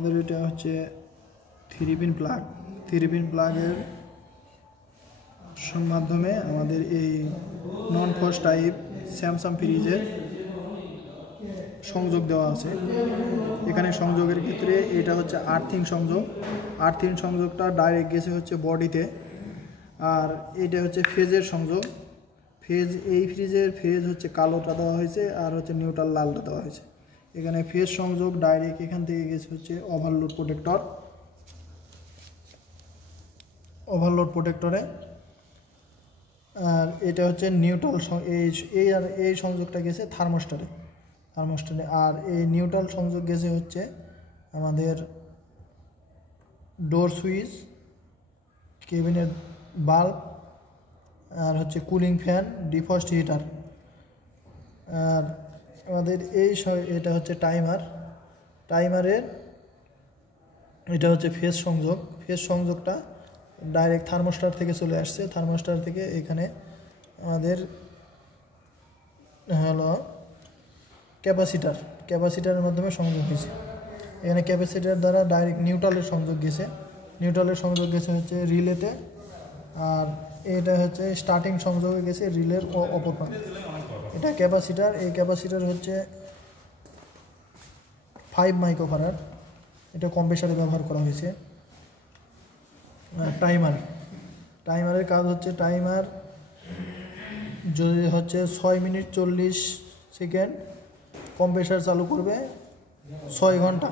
আমাদের এটা হচ্ছে 3 পিন প্লাগ। 3 পিন প্লাগের মাধ্যমে আমাদের এই নন ফস টাইপ স্যামসাং ফ্রিজের সংযোগ দেওয়া আছে। এখানে সংযোগের ক্ষেত্রে এটা হচ্ছে আর্থিং সংযোগ। আর্থিং সংযোগটা ডাইরেক্ট গেছে হচ্ছে বডিতে, আর এটা হচ্ছে ফেজের সংযোগ। ফেজ, এই ফ্রিজের ফেজ হচ্ছে কালোটা দেওয়া হয়েছে আর হচ্ছে নিউট্রাল লালটা দেওয়া হয়েছে। এখানে ফেজ সংযোগ ডাইরেক্ট এখান থেকে গেছে হচ্ছে ওভারলোড প্রোটেক্টরে, আর এটা হচ্ছে নিউট্রাল এই সংযোগটা গেছে থার্মোস্টারে। আর এই নিউট্রাল সংযোগ গেছে হচ্ছে আমাদের ডোর সুইচ, কেবিনের বাল্ব, আর হচ্ছে কুলিং ফ্যান, ডিফ্রস্ট হিটার। আর আমাদের এটা হচ্ছে টাইমারের এটা হচ্ছে ফেজ সংযোগটা ডাইরেক্ট থার্মোস্টার থেকে চলে আসছে। থার্মোস্টার থেকে এখানে আমাদের হলো ক্যাপাসিটারের মাধ্যমে সংযোগ হয়েছে। এখানে ক্যাপাসিটার দ্বারা ডাইরেক্ট নিউট্রালের সংযোগ গেছে হচ্ছে রিলেতে, আর এটা হচ্ছে স্টার্টিং সংযোগে গেছে রিলের অপর প্রান্তে। এটা ক্যাপাসিটার, এই ক্যাপাসিটার হচ্ছে 5 মাইক্রোফ্যারাড। এটা কম্প্রেসারে ব্যবহার করা হয়েছে। টাইমারের কাজ হচ্ছে, টাইমার যদি হচ্ছে 6 মিনিট 40 সেকেন্ড কম্প্রেসার চালু করবে 6 ঘন্টা।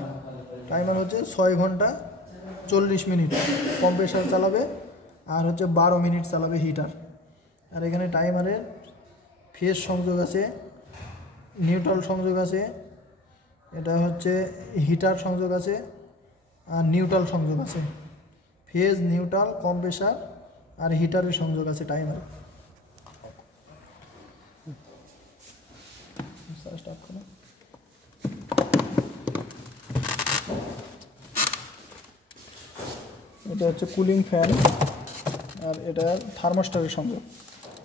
টাইমার হচ্ছে 6 ঘন্টা 40 মিনিট কম্প্রেসার চালাবে, আর হচ্ছে 12 মিনিট চালাবে হিটার। আর এখানে টাইমারের ফেজ সংযোগ আছে, নিউট্রাল সংযোগ আছে, এটা হচ্ছে হিটার সংযোগ আছে, আর নিউট্রাল সংযোগ আছে। ফেজ, নিউট্রাল, কম্প্রেসার আর হিটারের সংযোগ আছে টাইমারে। এটা হচ্ছে কুলিং ফ্যান, আর এটা থার্মোস্টারের সংযোগ।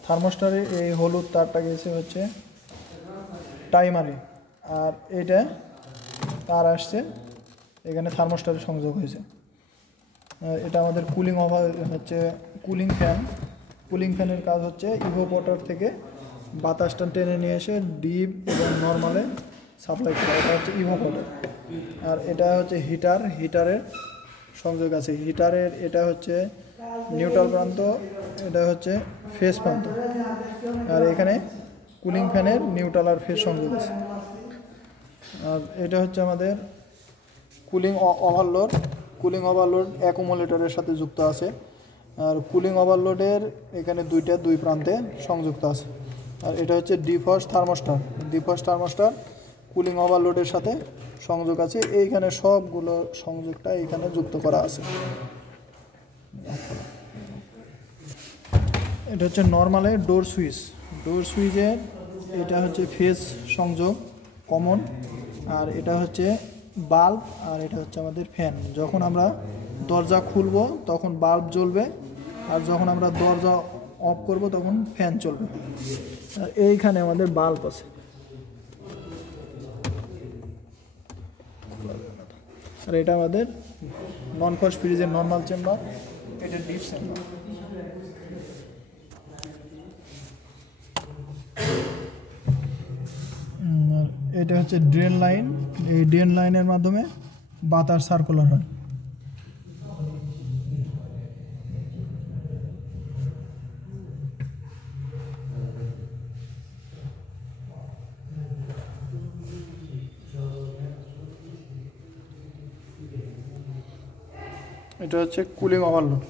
থার্মোস্টারে এই হলুদ তারটা গেছে হচ্ছে টাইমারে, আর এটা তার আসছে এখানে থার্মোস্টারের সংযোগ হয়েছে। এটা আমাদের কুলিং ফ্যানের কাজ হচ্ছে ইভোপোর্টার থেকে বাতাসটা টেনে নিয়ে এসে ডিপ এবং নর্মালে সাপ্লাই করা। এটা হচ্ছে ইভোপোর্টার। আর এটা হচ্ছে হিটারের সংযোগ আছে। হিটারের এটা হচ্ছে নিউট্রাল প্রান্ত, এটা হচ্ছে ফেজ প্রান্ত। আর এখানে কুলিং ফ্যানের নিউট্রাল আর ফেজ সংযোগ আছে। আর এটা হচ্ছে আমাদের কুলিং ওভারলোড অ্যাকুমুলেটরের সাথে যুক্ত আছে। আর কুলিং ওভারলোডের এখানে দুই প্রান্তে সংযুক্ত আছে। আর এটা হচ্ছে ডিফ্রস্ট থার্মোস্টার কুলিং ওভারলোডের সাথে সংযোগ আছে। এইখানে সবগুলো সংযোগটা এখানে যুক্ত করা আছে। এটা হচ্ছে নর্মালে ডোর সুইচের এটা হচ্ছে ফেজ সংযোগ কমন, আর এটা হচ্ছে বাল্ব, আর এটা হচ্ছে আমাদের ফ্যান। যখন আমরা দরজা খুলব তখন বাল্ব জ্বলবে, আর যখন আমরা দরজা অফ করব তখন ফ্যান চলবে। আর এইখানে আমাদের বাল্ব আছে। আর এটা আমাদের নন ফস ফ্রিজের নর্মাল চেম্বার, এটা ডিপ চেম্বার। এটা হচ্ছে ড্রেন লাইন। এই ড্রেন লাইনের মাধ্যমে বাতাস সার্কুলার হয়। এটা হচ্ছে কুলিং ওভারলোড।